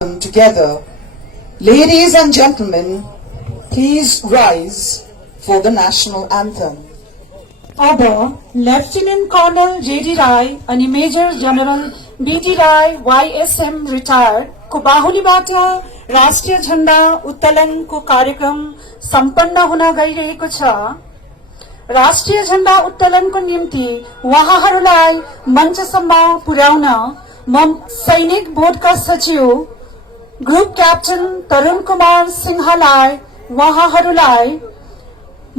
together. Ladies and gentlemen, please rise for the national anthem. अब lieutenant colonel JD राय अनि major general BD राय वाईएसएम retired को बाहुलीबाट राष्ट्रिय झण्डा उत्तोलनको कार्यक्रम सम्पन्न हुन गइरहेको छ। राष्ट्रिय झण्डा उत्तोलनको निम्ति उहाँहरूलाई मञ्चसम्म पुर्याउन म सैनिक बोर्डका सचिव ग्रुप क्याप्टन तरुण कुमार सिंहलाई उहाँहरूलाई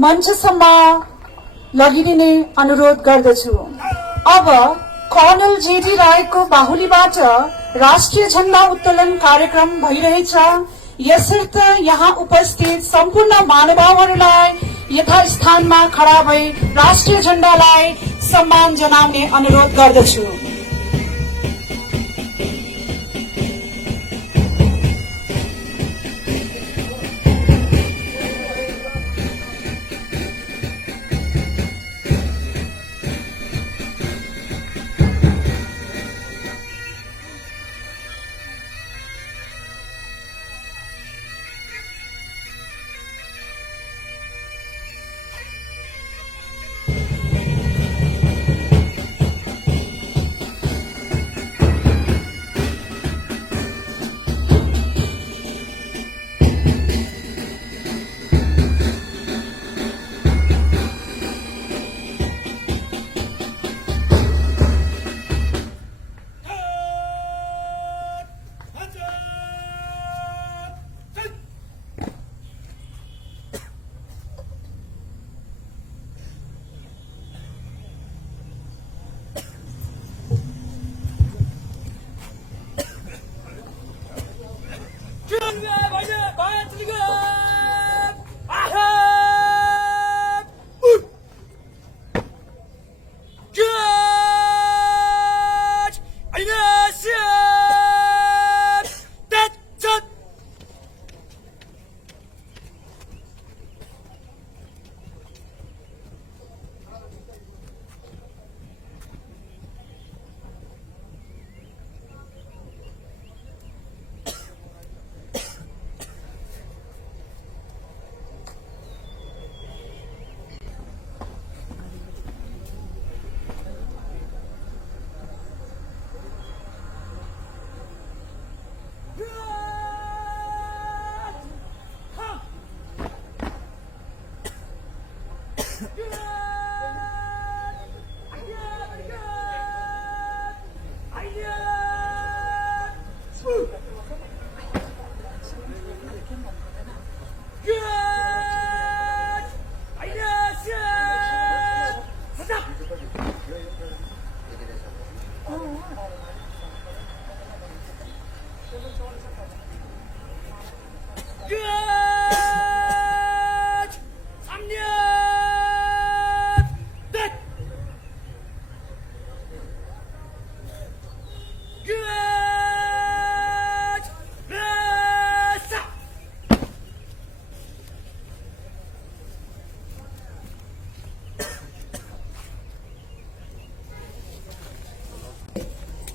मञ्चसम्म लगिदिने अनुरोध गर्दछु। अब कर्नल जेडी रायको बाहुलीबाट राष्ट्रिय झण्डा उत्तोलन कार्यक्रम भइरहेछ। यसर्थ यहाँ उपस्थित सम्पूर्ण महानुभावहरूलाई यथास्थानमा खडा भई राष्ट्रिय झण्डालाई सम्मान जनाउने अनुरोध गर्दछु।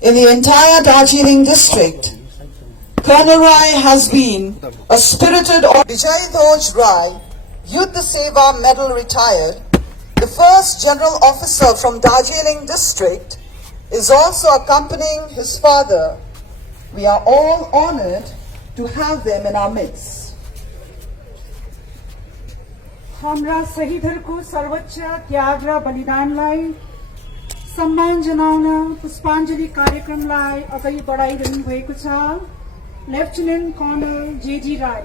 In the entire Darjeeling district, Colonel Rai has been a spirited Vijay Dhoj Rai, Youth Seva Medal retired, the first general officer from Darjeeling district, is also accompanying his father. We are all honored to have them in our midst. हाम्रा शहीदहरूको सर्वोच्च त्याग र बलिदानलाई सम्मान जनाउन पुष्पाञ्जलि कार्यक्रमलाई अगाडि बढाइरहनु भएको छ। Lieutenant colonel JD राय।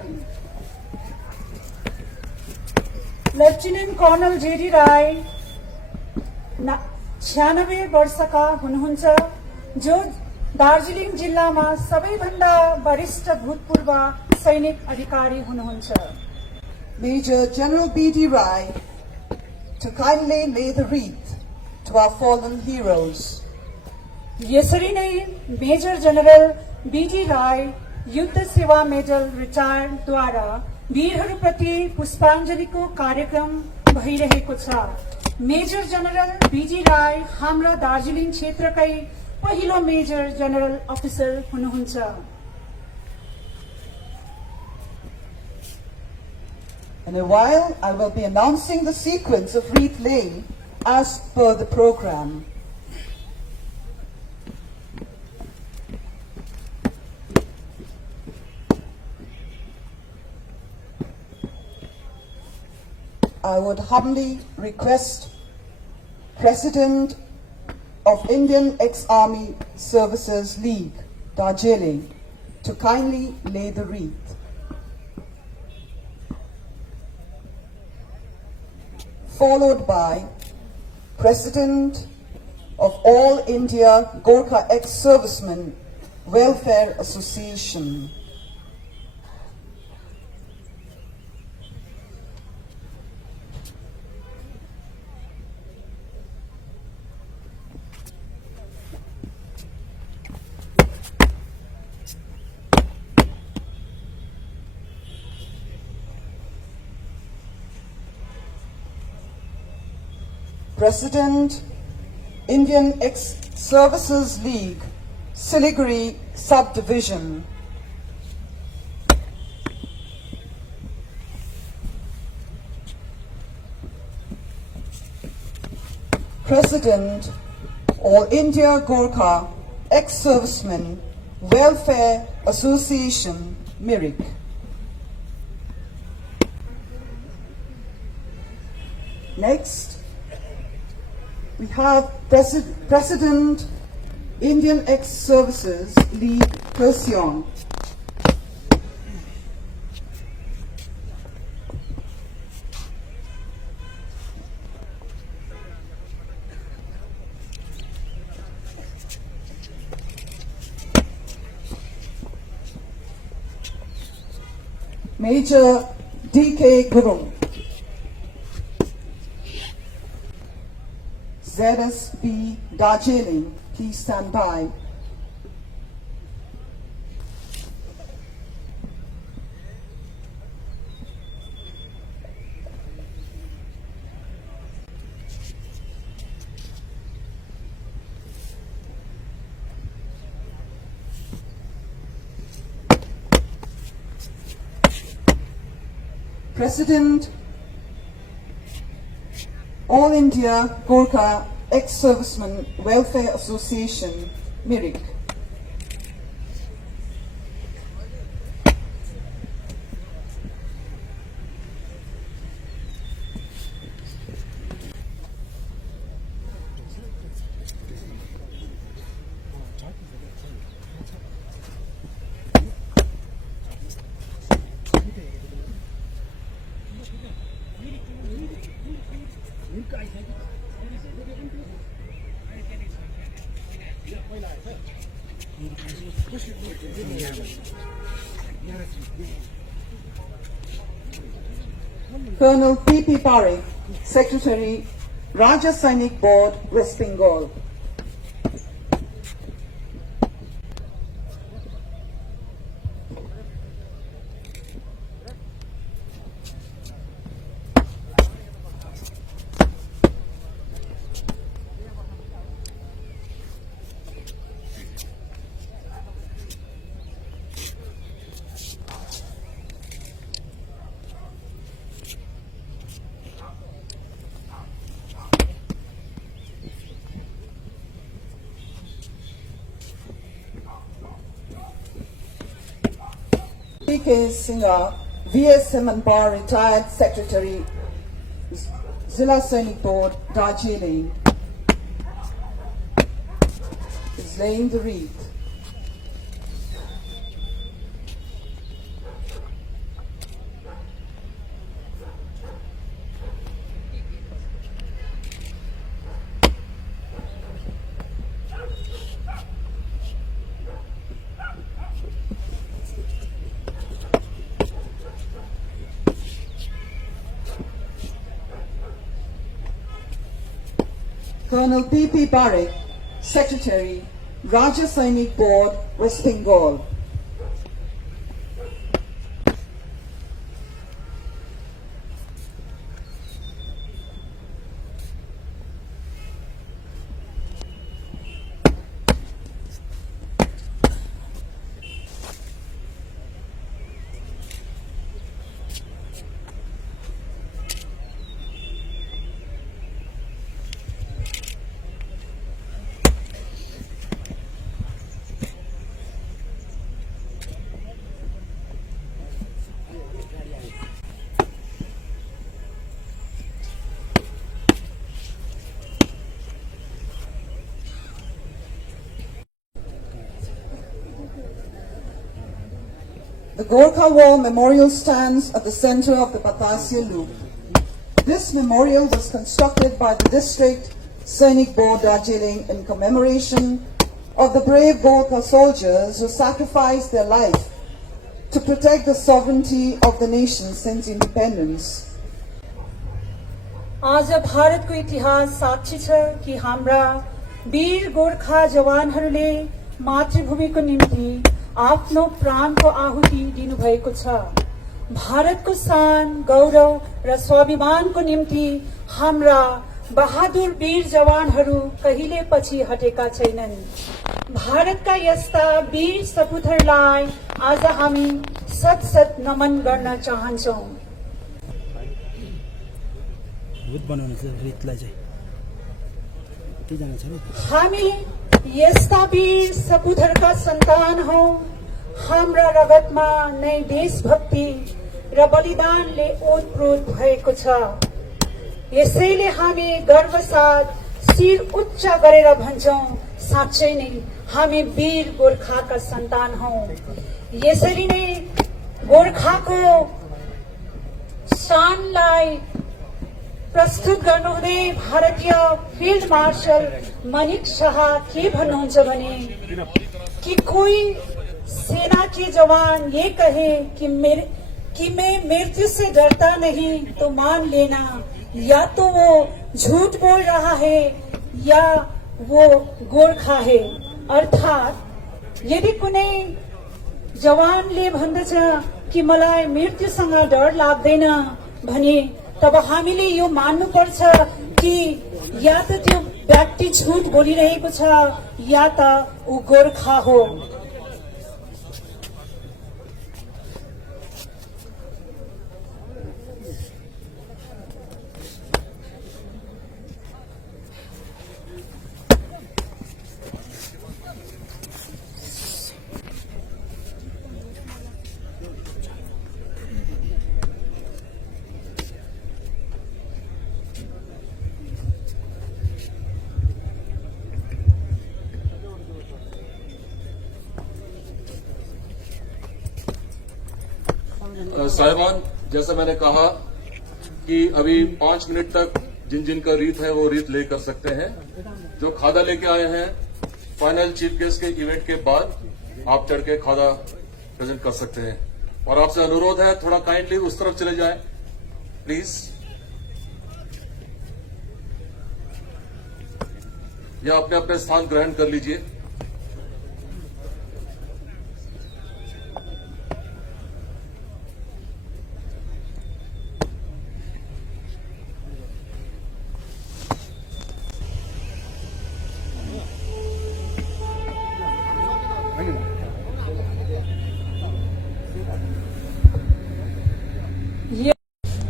Lieutenant colonel JD राय 96 वर्षका हुनुहुन्छ, जो दार्जिलिङ जिल्लामा सबैभन्दा वरिष्ठ भूतपूर्व सैनिक अधिकारी हुनुहुन्छ। Major General B.D. Rai to kindly lay the wreath to our fallen heroes. यसरी नै मेजर जनरल बीडी राय युद्ध सेवा मेडल रिटायर द्वारा वीरहरूप्रति पुष्पाञ्जलिको कार्यक्रम भइरहेको छ। मेजर जनरल बीडी राय हाम्रा दार्जिलिङ क्षेत्रकै पहिलो मेजर जनरल अफिसर हुनुहुन्छ। In a while, I will be announcing the sequence of wreath laying as per the program. I would humbly request President of Indian Ex-Army Services League, Darjeeling, to kindly lay the wreath. Followed by President of All India Gorkha Ex-Servicemen Welfare Association. President, Indian Ex-Services League, Siliguri Subdivision. President, All India Gorkha Ex-Servicemen Welfare Association, Mirik. Next, we have President, Indian Ex-Services League, Kurseong. Major D.K. Gurung. ZSB Darjeeling, please stand by. President, All India Gorkha Ex-Servicemen Welfare Association, Mirik. Colonel P.P. Parekh, Secretary, Raja Sainik Board, West Bengal. P.K. Singha, V.S. Bar, Retired Secretary, Zilla Sainik Board, Darjeeling, is laying the wreath. Colonel P.P. Parekh, Secretary, Raja Sainik Board, West Bengal. The Gorkha War Memorial stands at the center of the Batasya Loop. This memorial was constructed by the District Sainik Board Darjeeling in commemoration of the brave Gorkha soldiers who sacrificed their life to protect the sovereignty of the nation since independence. आज भारतको इतिहास साक्षी छ कि हाम्रा वीर गोर्खा जवानहरूले मातृभूमिको निम्ति आफ्नो प्राणको आहुति दिनुभएको छ। भारतको शान, गौरव र स्वाभिमानको निम्ति हाम्रा बहादुर वीर जवानहरू कहिले पछि हटेका छैनन्। भारतका यस्ता वीर सपुतहरूलाई आज हामी सत सत नमन गर्न चाहन्छौं। हामी यस्ता वीर सपुतहरूका सन्तान हौ। हाम्रा रगतमा नै देशभक्ति र बलिदानले ओतप्रोत भएको छ। यसैले हामी गर्वसाथ शिर उच्च गरेर भन्छौं, साँच्चै नै हामी वीर गोर्खाका सन्तान हौ। यसरी नै गोर्खाको शानलाई प्रस्तुत गर्नुहुँदै भारतीय फिल्ड मार्शल मनिक शाह के भन्नुहुन्छ भने कि कोई सेना के जवान ये कहे कि मैं मृत्यु से डरता नहीं तो मान लेना, या तो वो झूठ बोल रहा है या वो गोर्खा है। अर्थात यदि कुनै जवानले भन्दछ कि मलाई मृत्युसँग डर लाग्दैन भने तब हामीले यो मान्नुपर्छ कि या त त्यो व्यक्ति झूठ बोलिरहेको छ या त ऊ गोर्खा हो। साहिबान, जैसा मैंने कहा कि अभी 5 मिनट तक जिन जिन का रीत है वो रीत ले कर सकते हैं। जो खादा लेके आए हैं फाइनल चीफ गेस्ट के इवेंट के बाद आप चढ़ के खादा प्रेजेंट कर सकते हैं। और आपसे अनुरोध है थोड़ा काइंडली उस तरफ चले जाएं प्लीज, या अपने अपने स्थान ग्रहण कर लीजिए।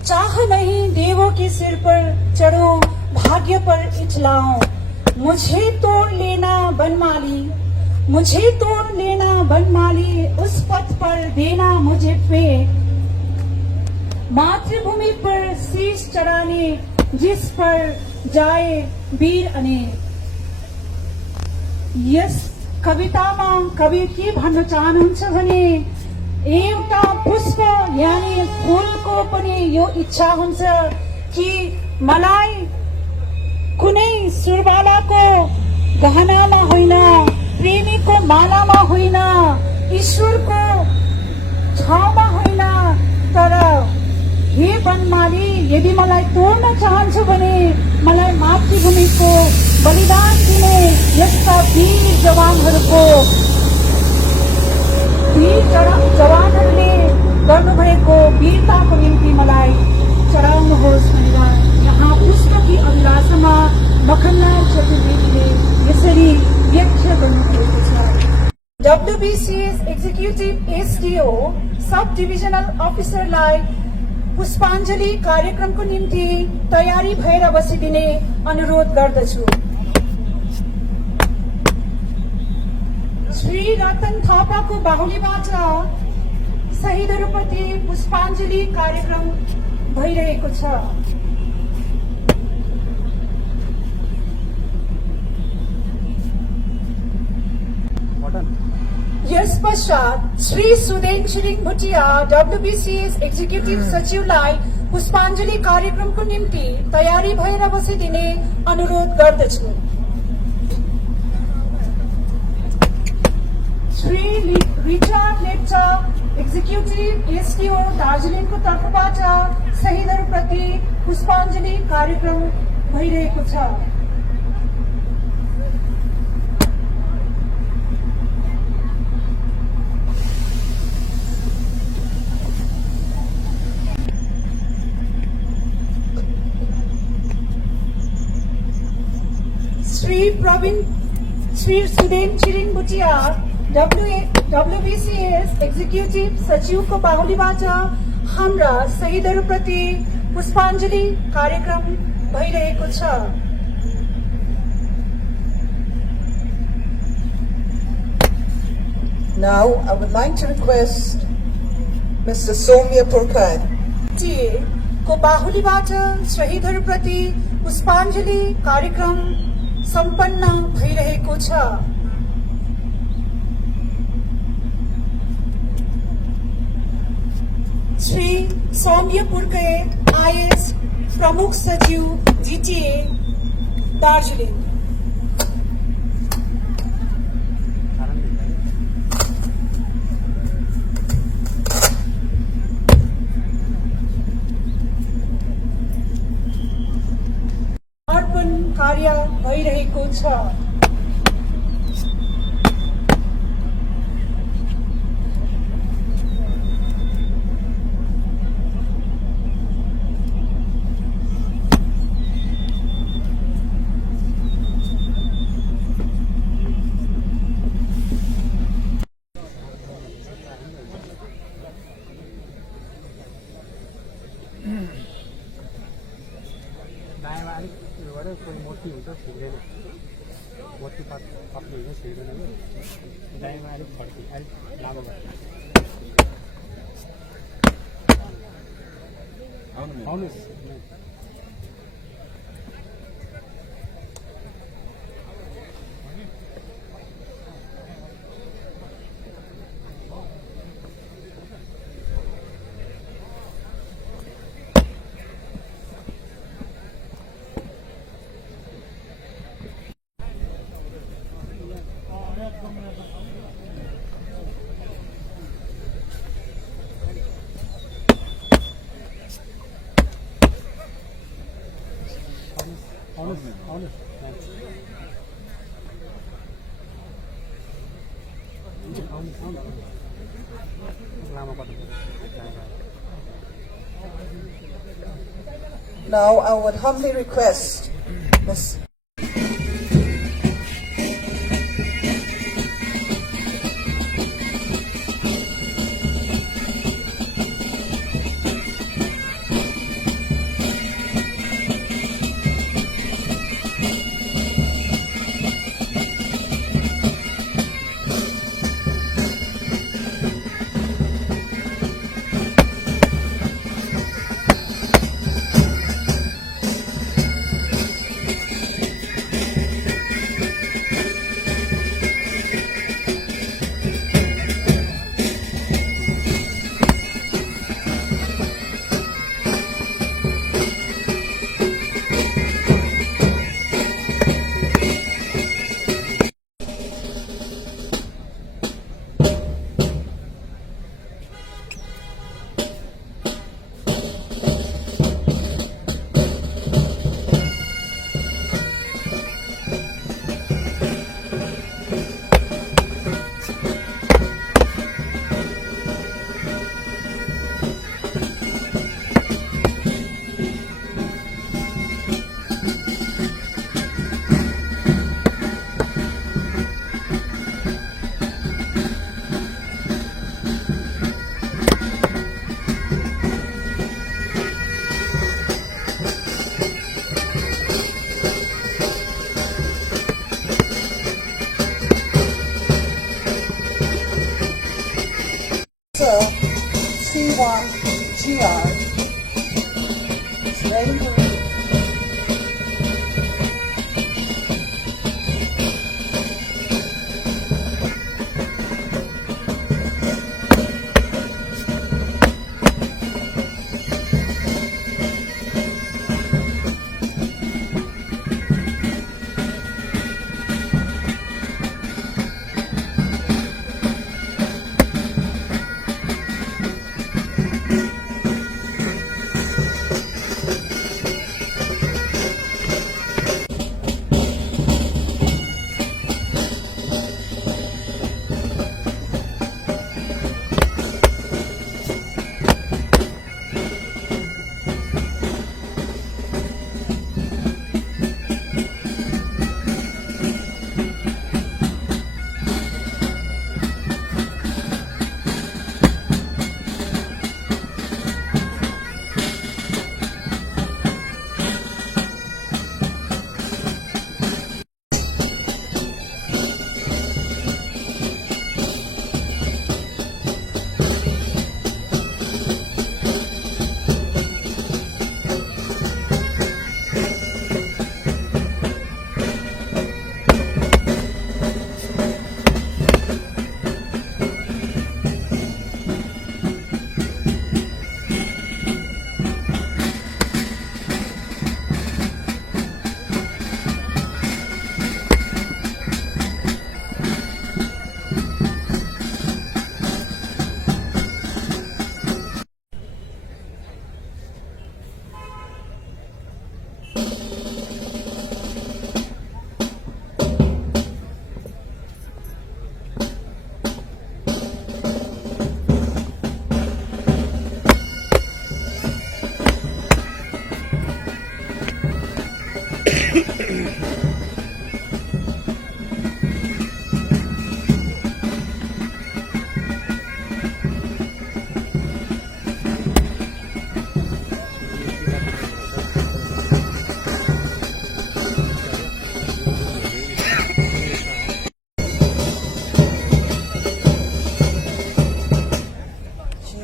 चाह नहीं देवों के सिर पर चढ़ूं, भाग्य पर इचलाऊं। मुझे तोड़ लेना बनमाली, मुझे तोड़ लेना बनमाली, उस पथ पर देना मुझे फेंक। मातृभूमि पर शीश चढ़ाने जिस पर जाए वीर अनेक। यस कवितामा कवि के भन्न चाहनुहुन्छ भने एउटा पुष्प यानी फूलको पनि यो इच्छा हुन्छ कि मलाई कुनै सुरबालाको गहनामा होइन, प्रेमीको मालामा होइन, ईश्वरको छाउमा होइन, तर हे बनमाली, यदि मलाई तोड्न चाहन्छु भने मलाई मातृभूमिको बलिदान दिने यस्ता वीर जवानहरूको जवानहरूले गर्नुभएको वीरताको निम्ति मलाई चढाउनुहोस् भनेर यहाँ पुष्पकी अभिलाषामा मखनलाल चतुर्वेदीले यसरी व्याख्या गर्नुभएको छ। WBCS एक्जिक्युटिभ SDO सब डिभिजनल अफिसरलाई पुष्पाञ्जली कार्यक्रमको निम्ति तयारी भएर बसिदिने अनुरोध गर्दछु। श्री रतन थापाको बाहुलीबाट शहीदहरूप्रति पुष्पाञ्जली कार्यक्रम भइरहेको छ। यस पश्चात श्री सुदेन छिरिङ भुटिया WBCS एक्जिक्युटिभ सचिवलाई पुष्पाञ्जली कार्यक्रमको निम्ति तयारी भएर बसिदिने अनुरोध गर्दछु। Shri Richard Lepcha executive SDO दार्जिलिङको तर्फबाट शहीदहरूप्रति पुष्पाञ्जली कार्यक्रम भइरहेको छ। श्री सुदेन छिरिङ भुटिया WBCS एक्जिक्युटिभ सचिवको बाहुलीबाट हाम्रा शहीदहरूप्रति पुष्पाञ्जली कार्यक्रम भइरहेको छ। Now, I would like to request Mr. Somya Purkar को बाहुलीबाट शहीदहरूप्रति पुष्पाञ्जली कार्यक्रम सम्पन्न भइरहेको छ। श्री सौम्य पुर्के IAS प्रमुख सचिव GTA दार्जिलिङ। अर्पण कार्य भइरहेको छ। दायाँमा अलिक उयो गऱ्यो, कोही मोटी हुन्छ छिर्दैन, मोटी पत्नी हुन्छ छिर्दैन कि दायाँमा अलिक फर्की अलिक लामो भयो। आउनुहोस्। Now, I would humbly request Ms. C1GR is ready to read.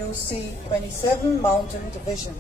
WC-27 Mountain Division.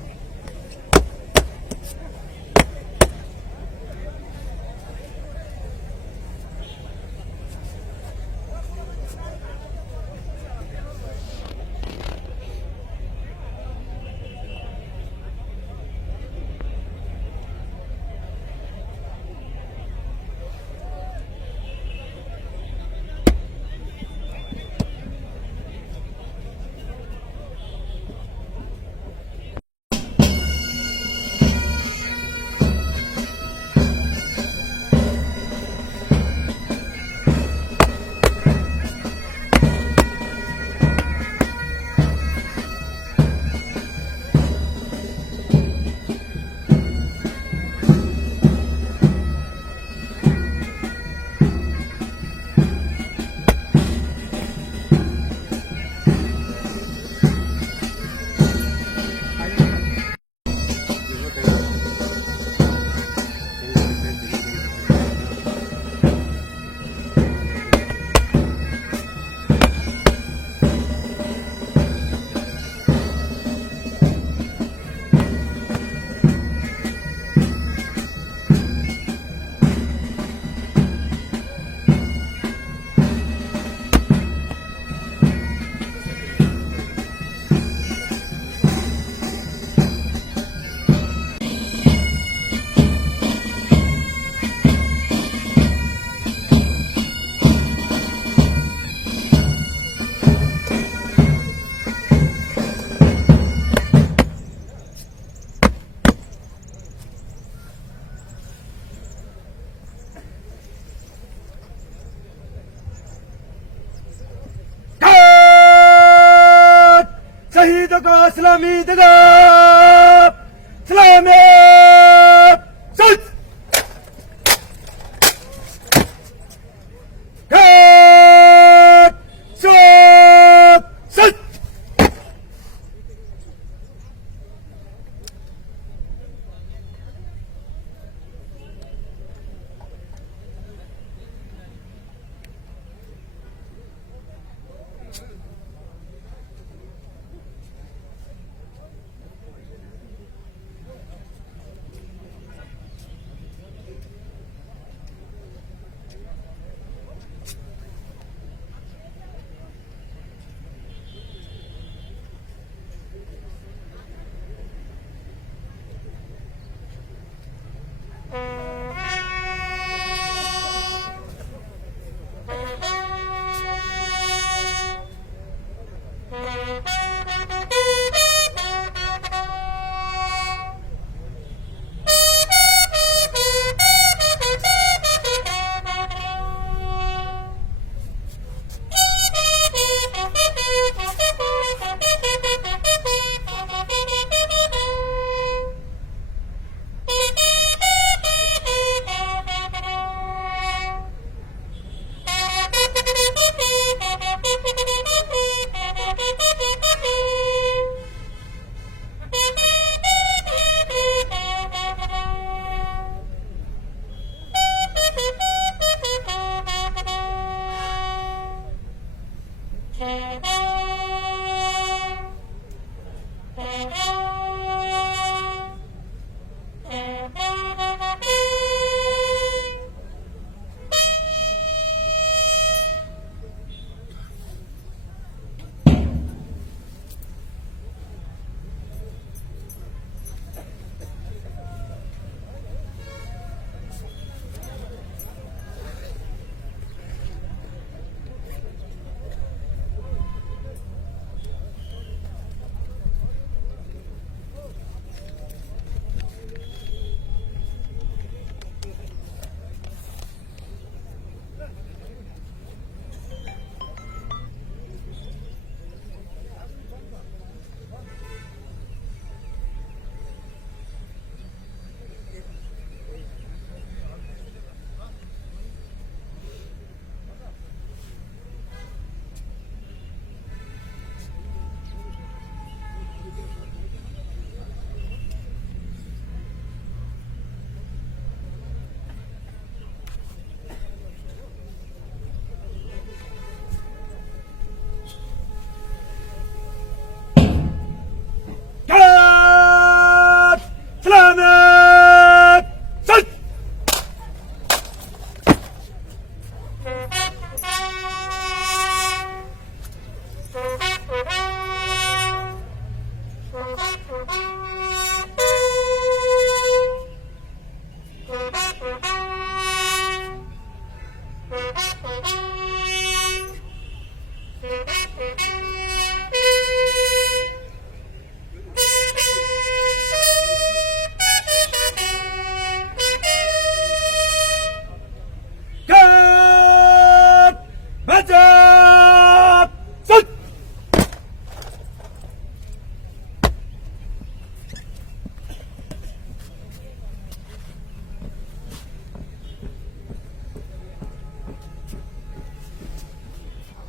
शहीद को इस्लामी दगा इस्लामी सच सच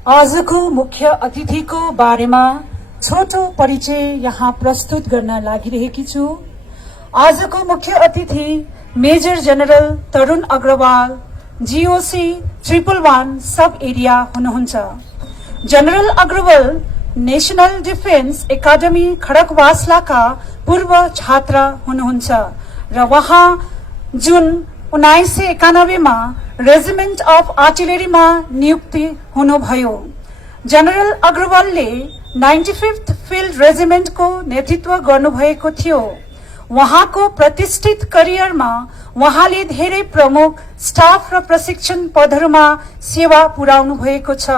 आजको मुख्य अतिथिको बारेमा छोटो परिचय यहाँ प्रस्तुत गर्न लागिरहेकी छु। आजको मुख्य अतिथि major general Tarun Agrawal, GOC 111 sub area हुनुहुन्छ। General Agrawal national defence academy खडकवासलाका पूर्व छात्र हुनुहुन्छ र उहाँ जुन 1991 मा रेजिमेन्ट अफ आर्टिलरीमा नियुक्ति हुनुभयो। जनरल अग्रवालले 95th फिल्ड रेजिमेन्टको नेतृत्व गर्नुभएको थियो। उहाँको प्रतिष्ठित करियरमा उहाँले धेरै प्रमुख स्टाफ र प्रशिक्षण पदहरूमा सेवा पुर्याउनु भएको छ।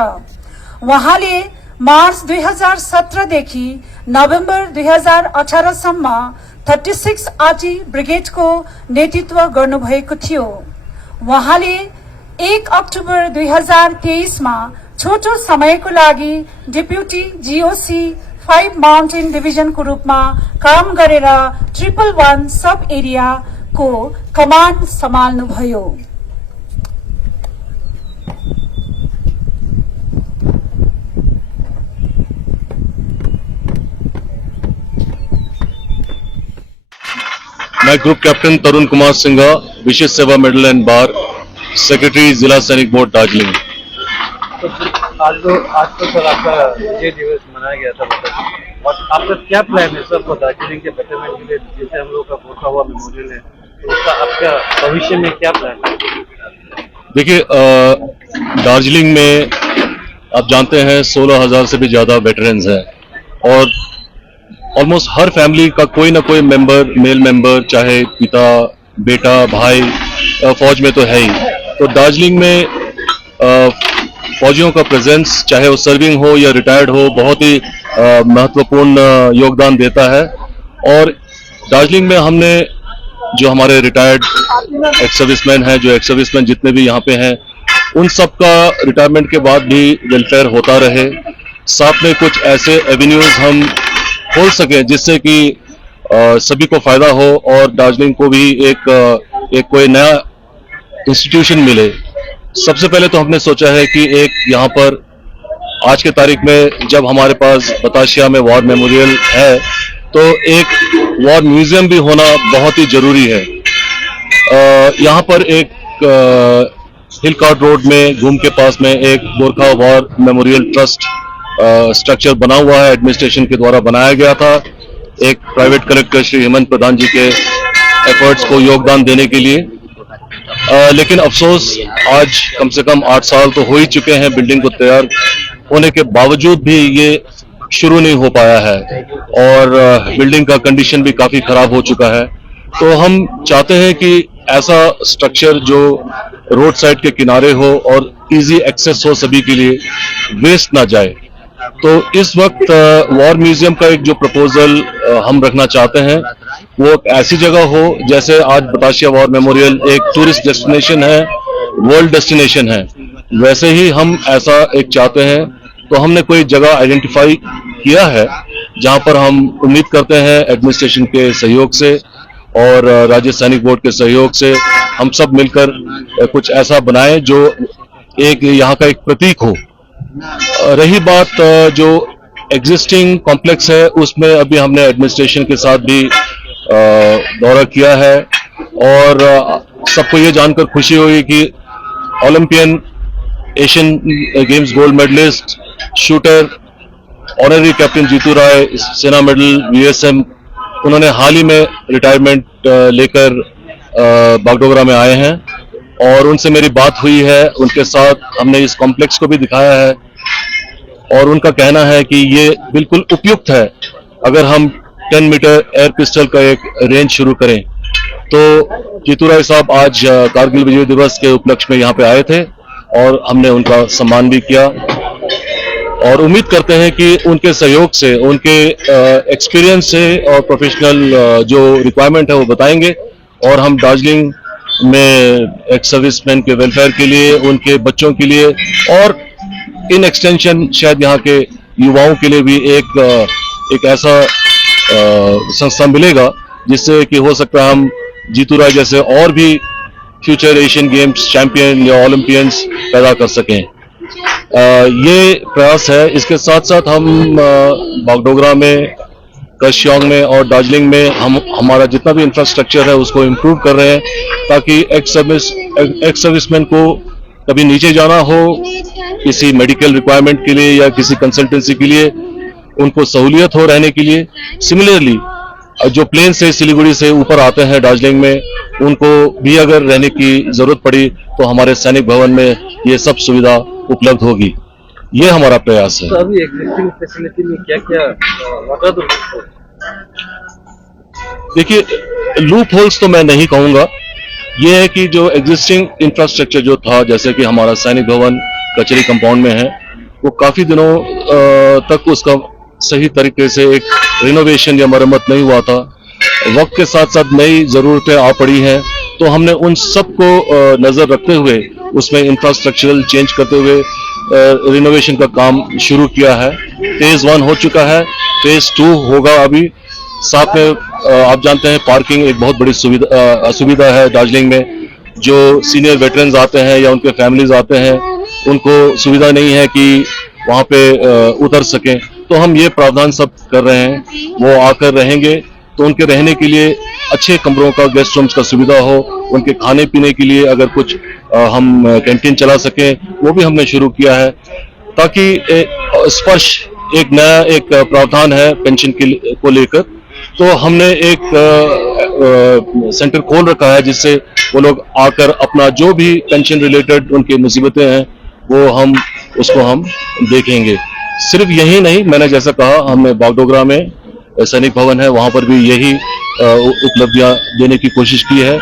उहाँले मार्च 2017 देखि नोभेम्बर 2018 सम्म 36 आर्टी ब्रिगेडको नेतृत्व गर्नुभएको थियो। उहाँले 1 अक्टोबर 2023 मा छोटो समयको लागि डेप्युटी जीओसी 5 माउन्टेन डिभिजनको रूपमा काम गरेर 111 सब एरियाको कमान्ड सम्हाल्नुभयो। मैं ग्रुप कैप्टन तरुण कुमार सिंघा, विशेष सेवा मेडल एंड बार, सेक्रेटरी जिला सैनिक बोर्ड दार्जिलिंग। तो आज तो सर आपका विजय दिवस मनाया गया था, बताइए और आपका क्या प्लान है सर दार्जिलिंग के बेटरमेंट के लिए? जैसे हम लोग का गोरखा हुआ मेमोरियल है, तो उसका आपका भविष्य में क्या प्लान है? देखिए, दार्जिलिंग में आप जानते हैं 16,000 से भी ज्यादा वेटरन्स हैं और ऑलमोस्ट हर फैमिली का कोई ना कोई मेंबर, मेल मेंबर, चाहे पिता, बेटा, भाई फौज में तो है ही। तो दार्जिलिंग में फौजियों का प्रेजेंस, चाहे वो सर्विंग हो या रिटायर्ड हो, बहुत ही महत्वपूर्ण योगदान देता है। और दार्जिलिंग में हमने जो हमारे रिटायर्ड एक्स सर्विसमैन हैं, जो एक्स सर्विसमैन जितने भी यहाँ पे हैं, उन सब का रिटायरमेंट के बाद भी वेलफेयर होता रहे। साथ में कुछ ऐसे एवेन्यूज हम खोल सके जिससे कि सभी को फायदा हो और दार्जिलिंग को भी एक कोई नया इंस्टीट्यूशन मिले। सबसे पहले तो हमने सोचा है कि एक यहाँ पर आज के तारीख में जब हमारे पास बतासिया में वॉर मेमोरियल है, तो एक वॉर म्यूजियम भी होना बहुत ही जरूरी है। यहाँ पर एक हिल कार्ड रोड में घूम के पास में एक Gorkha war memorial trust structure बना हुआ है, एडमिनिस्ट्रेशन के द्वारा बनाया गया था, एक प्राइवेट कलेक्टर श्री हेमंत प्रधान जी के एफर्ट्स को योगदान देने के लिए। लेकिन अफसोस आज कम से कम 8 साल तो हो ही चुके हैं बिल्डिंग को तैयार होने के बावजूद भी ये शुरू नहीं हो पाया है और बिल्डिंग का कंडीशन भी काफी खराब हो चुका है। तो हम चाहते हैं कि ऐसा स्ट्रक्चर जो रोड साइड के किनारे हो और इजी एक्सेस हो सभी के लिए, वेस्ट ना जाए। तो इस वक्त वॉर म्यूजियम का एक जो प्रपोजल हम रखना चाहते हैं वो एक ऐसी जगह हो जैसे आज बतासिया वॉर मेमोरियल एक टूरिस्ट डेस्टिनेशन है, वर्ल्ड डेस्टिनेशन है, वैसे ही हम ऐसा एक चाहते हैं। तो हमने कोई जगह आइडेंटिफाई किया है जहां पर हम उम्मीद करते हैं एडमिनिस्ट्रेशन के सहयोग से और राज्य सैनिक बोर्ड के सहयोग से हम सब मिलकर कुछ ऐसा बनाएं जो एक यहाँ का एक प्रतीक हो। रही बात जो एग्जिस्टिंग कॉम्प्लेक्स है, उसमें अभी हमने एडमिनिस्ट्रेशन के साथ भी दौरा किया है और सबको ये जानकर खुशी हुई कि Olympian, Asian games gold medallist, shooter, honorary captain Jitu Rai, Sena medal VSM, उन्होंने हाल ही में रिटायरमेंट लेकर बागडोगरा में आए हैं और उनसे मेरी बात हुई है। उनके साथ हमने इस कॉम्प्लेक्स को भी दिखाया है और उनका कहना है कि ये बिल्कुल उपयुक्त है अगर हम 10 मीटर एयर पिस्टल का एक रेंज शुरू करें। तो जीतू राय साहब आज कारगिल विजय दिवस के उपलक्ष्य में यहाँ पे आए थे और हमने उनका सम्मान भी किया और उम्मीद करते हैं कि उनके सहयोग से, उनके एक्सपीरियंस से और प्रोफेशनल जो रिक्वायरमेंट है वो बताएंगे और हम दार्जिलिंग में एक सर्विसमैन के वेलफेयर के लिए, उनके बच्चों के लिए और इन एक्सटेंशन शायद यहाँ के युवाओं के लिए भी एक ऐसा संस्था मिलेगा जिससे कि हो सकता है हम जीतू राय जैसे और भी फ्यूचर एशियन गेम्स चैंपियन या ओलंपियंस पैदा कर सकें। ये प्रयास है। इसके साथ साथ हम बागडोगरा में, कर्शियोंग में और दार्जिलिंग में हम हमारा जितना भी इंफ्रास्ट्रक्चर है उसको इम्प्रूव कर रहे हैं, ताकि एक्स सर्विसमैन को कभी नीचे जाना हो किसी मेडिकल रिक्वायरमेंट के लिए या किसी कंसल्टेंसी के लिए, उनको सहूलियत हो रहने के लिए। सिमिलरली जो प्लेन से सिलीगुड़ी से ऊपर आते हैं दार्जिलिंग में, उनको भी अगर रहने की जरूरत पड़ी तो हमारे सैनिक भवन में ये सब सुविधा उपलब्ध होगी। ये हमारा प्रयास है। तो अभी एग्जिस्टिंग फैसिलिटी में क्या क्या व्हाट आर द देखिए, लूप होल्स तो मैं नहीं कहूंगा। ये है कि जो एग्जिस्टिंग इंफ्रास्ट्रक्चर जो था, जैसे कि हमारा सैनिक भवन कचेरी कंपाउंड में है, वो काफी दिनों तक उसका सही तरीके से एक रिनोवेशन या मरम्मत नहीं हुआ था। वक्त के साथ साथ नई जरूरतें आ पड़ी हैं, तो हमने उन सबको नजर रखते हुए उसमें इंफ्रास्ट्रक्चरल चेंज करते हुए रिनोवेशन का काम शुरू किया है। फेज 1 हो चुका है, फेज 2 होगा अभी। साथ में आप जानते हैं पार्किंग एक बहुत बड़ी असुविधा है दार्जिलिंग में। जो सीनियर वेटरन्स आते हैं या उनके फैमिलीज आते हैं, उनको सुविधा नहीं है कि वहां पे उतर सकें। तो हम ये प्रावधान सब कर रहे हैं। वो आकर रहेंगे तो उनके रहने के लिए अच्छे कमरों का, गेस्ट रूम्स का सुविधा हो। उनके खाने पीने के लिए अगर कुछ हम कैंटीन चला सकें, वो भी हमने शुरू किया है, ताकि स्पर्श एक नया एक प्रावधान है पेंशन को लेकर। तो हमने एक सेंटर खोल रखा है, जिससे वो लोग आकर अपना जो भी पेंशन रिलेटेड उनकी मुसीबतें हैं वो हम देखेंगे। सिर्फ यही नहीं, मैंने जैसा कहा, हमने बागडोगरा में सैनिक भवन है, वहां पर भी यही उपलब्धियां देने की कोशिश की है।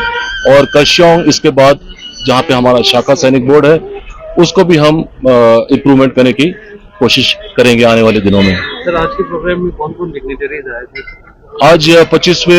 और कर्शियोंग इसके बाद जहां पे हमारा शाखा सैनिक बोर्ड है, उसको भी हम इम्प्रूवमेंट करने की कोशिश करेंगे आने वाले दिनों में। सर, आज के प्रोग्राम में कौन कौन डिग्निटरीज आए थे? आज 25वें